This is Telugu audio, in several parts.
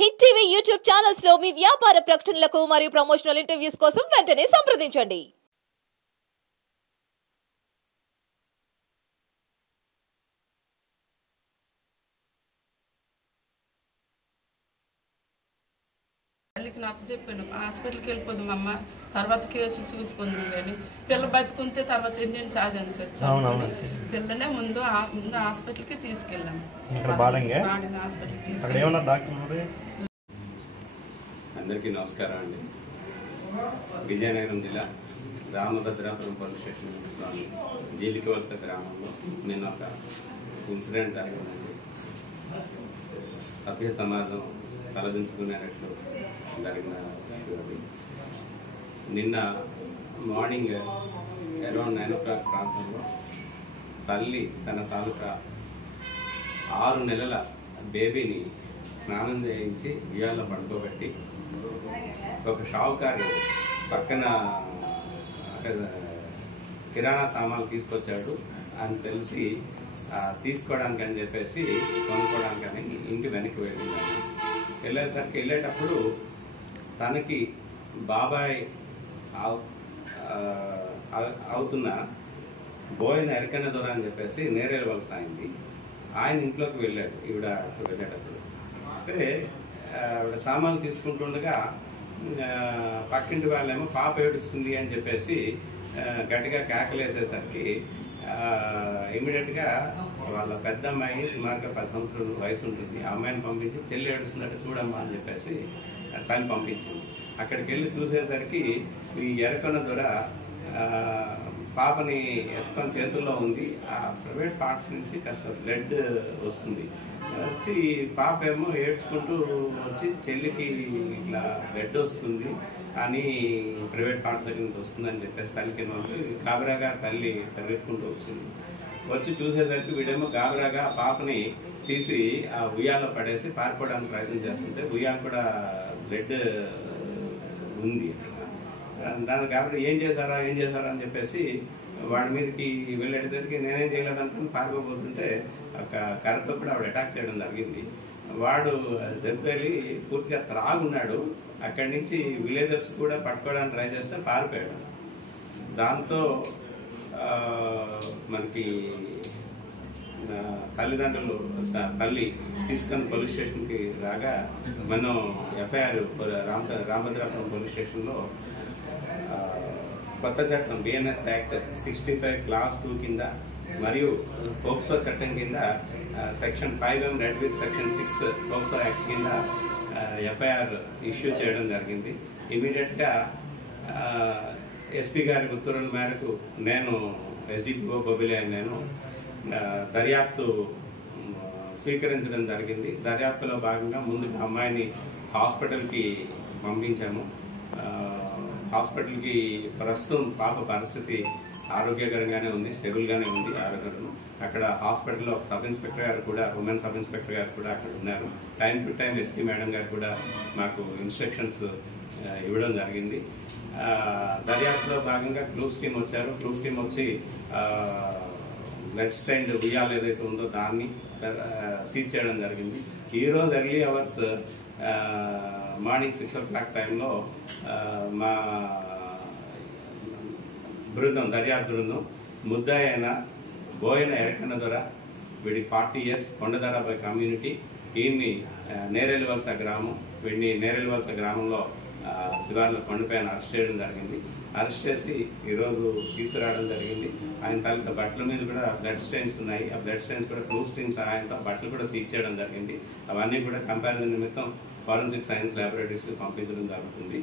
హిట్ టీవీ యూట్యూబ్ ఛానల్స్ లో మీ వ్యాపార ప్రకటనలకు మరియు ప్రమోషనల్ ఇంటర్వ్యూస్ కోసం వెంటనే సంప్రదించండి. తల్లికి నచ్చ చెప్పాను, హాస్పిటల్కి వెళ్ళిపోదాం అమ్మ, తర్వాత కేసు చూసుకుందాం కానీ పిల్ల బతుకుంటే తర్వాత ఎన్ని సాధించి వచ్చాను. పిల్లనే ముందు హాస్పిటల్కి తీసుకెళ్ళాము. అందరికీ నమస్కారం అండి. విజయనగరం జిల్లా రామభద్రాపురం పోలీస్ స్టేషన్ జీలికవలస గ్రామంలో నిన్న ఒక ఇన్సిడెంట్ అయిందండి. సభ్య సమాజం తలదించుకునేటట్లు జరిగిన నిన్న మార్నింగ్ అరౌండ్ 9 o'clock ప్రాంతంలో తల్లి తన తాలూకా 6 నెలల బేబీని స్నానం చేయించి ఉయ్యాల్లో పడుకోబెట్టి ఒక షావుకారు పక్కన కిరాణా సామాన్లు తీసుకొచ్చాడు అని తెలిసి తీసుకోవడానికి అని చెప్పేసి కొనుక్కోవడానికని ఇంటి వెనక్కి వెళ్ళేటప్పుడు తనకి బాబాయ్ అవుతున్న బోయిన ఎరకన్న దొర అని చెప్పేసి నేరేలు వలస అయింది. ఆయన ఇంట్లోకి వెళ్ళాడు ఈవిడ వెళ్ళేటప్పుడు. అయితే ఆవిడ సామాన్లు తీసుకుంటుండగా పక్కింటి వాళ్ళేమో పాప ఏడుస్తుంది అని చెప్పేసి గట్టిగా కేకలేసేసరికి ఇమీడియట్గా వాళ్ళ పెద్ద అమ్మాయి సుమారుగా 10 సంవత్సరాల వయసు ఉంటుంది. ఆ అమ్మాయిని పంపించి చెల్లి ఏడుస్తున్నట్టు చూడమ్మా అని చెప్పేసి తల్లి పంపించింది. అక్కడికి వెళ్ళి చూసేసరికి ఈ ఎరకన్న దొర పాపని ఎత్తుకొని చేతుల్లో ఉంది. ఆ ప్రైవేట్ పార్ట్స్ నుంచి కాస్త బ్లడ్ వస్తుంది. వచ్చి పాప ఏమో ఏడ్చుకుంటూ వచ్చి చెల్లికి ఇట్లా బ్లడ్ వస్తుంది అని ప్రైవేట్ పార్ట్స్ దగ్గర నుంచి వస్తుందని చెప్పేసి తల్లికి గాబరాగా తల్లి పరిగెత్తుకుంటూ వచ్చింది. వచ్చి చూసేసరికి వీడేమో గాబరాగా పాపని తీసి ఆ ఉయ్యాలో పడేసి పారిపోవడానికి ప్రయత్నం చేస్తుంటే ఉయ్యాలు కూడా బ్లడ్ ఉంది. దాని కాబట్టి ఏం చేశారా అని చెప్పేసి వాడి మీదకి వెళ్ళేసరికి నేనేం చేయలేదనుకుని పారిపోతుంటే ఒక కర్రతో కూడా ఆవిడ అటాక్ చేయడం జరిగింది. వాడు దెబ్బలి పూర్తిగా త్రాగున్నాడు. అక్కడి నుంచి విలేజర్స్ కూడా పట్టుకోవడానికి ట్రై చేస్తే పారిపోయాడు. దాంతో మనకి తల్లిదండ్రులు తల్లి తీసుకొని పోలీస్ స్టేషన్కి రాగా మనం ఎఫ్ఐఆర్ రామభద్రాపురం పోలీస్ స్టేషన్లో కొత్త చట్టం బిఎన్ఎస్ యాక్ట్ 65 క్లాస్ 2 కింద మరియు పోక్సో చట్టం కింద section 5M red with section 6 POCSO act కింద ఎఫ్ఐఆర్ ఇష్యూ చేయడం జరిగింది. ఇమీడియట్గా ఎస్పీ గారి ఉత్తర్వుల మేరకు నేను ఎస్డిపిఓ బొబిలే నేను దర్యాప్తు స్వీకరించడం జరిగింది. దర్యాప్తులో భాగంగా ముందు అమ్మాయిని హాస్పిటల్కి పంపించాము. హాస్పిటల్కి ప్రస్తుతం పాప పరిస్థితి ఆరోగ్యకరంగానే ఉంది, స్టేబుల్గానే ఉంది ఆరోగ్యం. అక్కడ హాస్పిటల్లో ఒక సబ్ ఇన్స్పెక్టర్ గారు కూడా, ఉమెన్ సబ్ ఇన్స్పెక్టర్ గారు కూడా అక్కడ ఉన్నారు. Time to time SP madam గారు కూడా మాకు ఇన్స్ట్రక్షన్స్ ఇవ్వడం జరిగింది. దర్యాప్తులో భాగంగా క్లూస్ టీమ్ వచ్చారు. క్లూస్ టీమ్ వచ్చి నెక్స్ట్ టైం ఉయ్యాలు ఏదైతే ఉందో దాన్ని సీజ్ చేయడం జరిగింది. ఈరోజు ఎర్లీ అవర్స్ మార్నింగ్ 6 o'clock టైంలో మా బృందం దర్యాప్తు బృందం ముద్దాయి అయిన బోయిన ఎరకన్న దొర, వీడి 40 years, కొండదరాబాయ్ కమ్యూనిటీ, వీడిని నేరేలువలస గ్రామం, వీడిని నేరేలువలస గ్రామంలో శివార్ల కొండపైన అరెస్ట్ చేయడం జరిగింది. అరెస్ట్ చేసి ఈరోజు తీసుకురావడం జరిగింది. ఆయన తాలూకా బట్టల మీద కూడా బ్లడ్ స్టెయిన్స్ ఉన్నాయి. ఆ బ్లడ్ స్టెయిన్స్ కూడా క్లూ స్టెయిన్స్ ఆయనతో బట్టలు కూడా సీజ్ చేయడం జరిగింది. అవన్నీ కూడా కంపారిజన్ నిమిత్తం ఫారెన్సిక్ సైన్స్ ల్యాబొరేటరీస్కి పంపించడం జరుగుతుంది.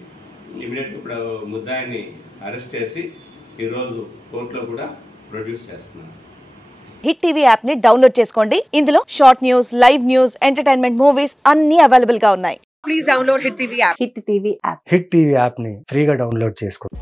ఇమీడియట్గా ఇప్పుడు ముద్దాయిని అరెస్ట్ చేసి ఈరోజు కోర్టులో కూడా ప్రొడ్యూస్ చేస్తున్నారు. హిట్ టీవీ యాప్ ని డౌన్లోడ్ చేసుకోండి. ఇందులో short news, live news, entertainment movies అన్ని అవైలబుల్ గా ఉన్నాయి. Please download hit TV app. Hit TV app ని ఫ్రీగా డౌన్లోడ్ చేసుకోండి.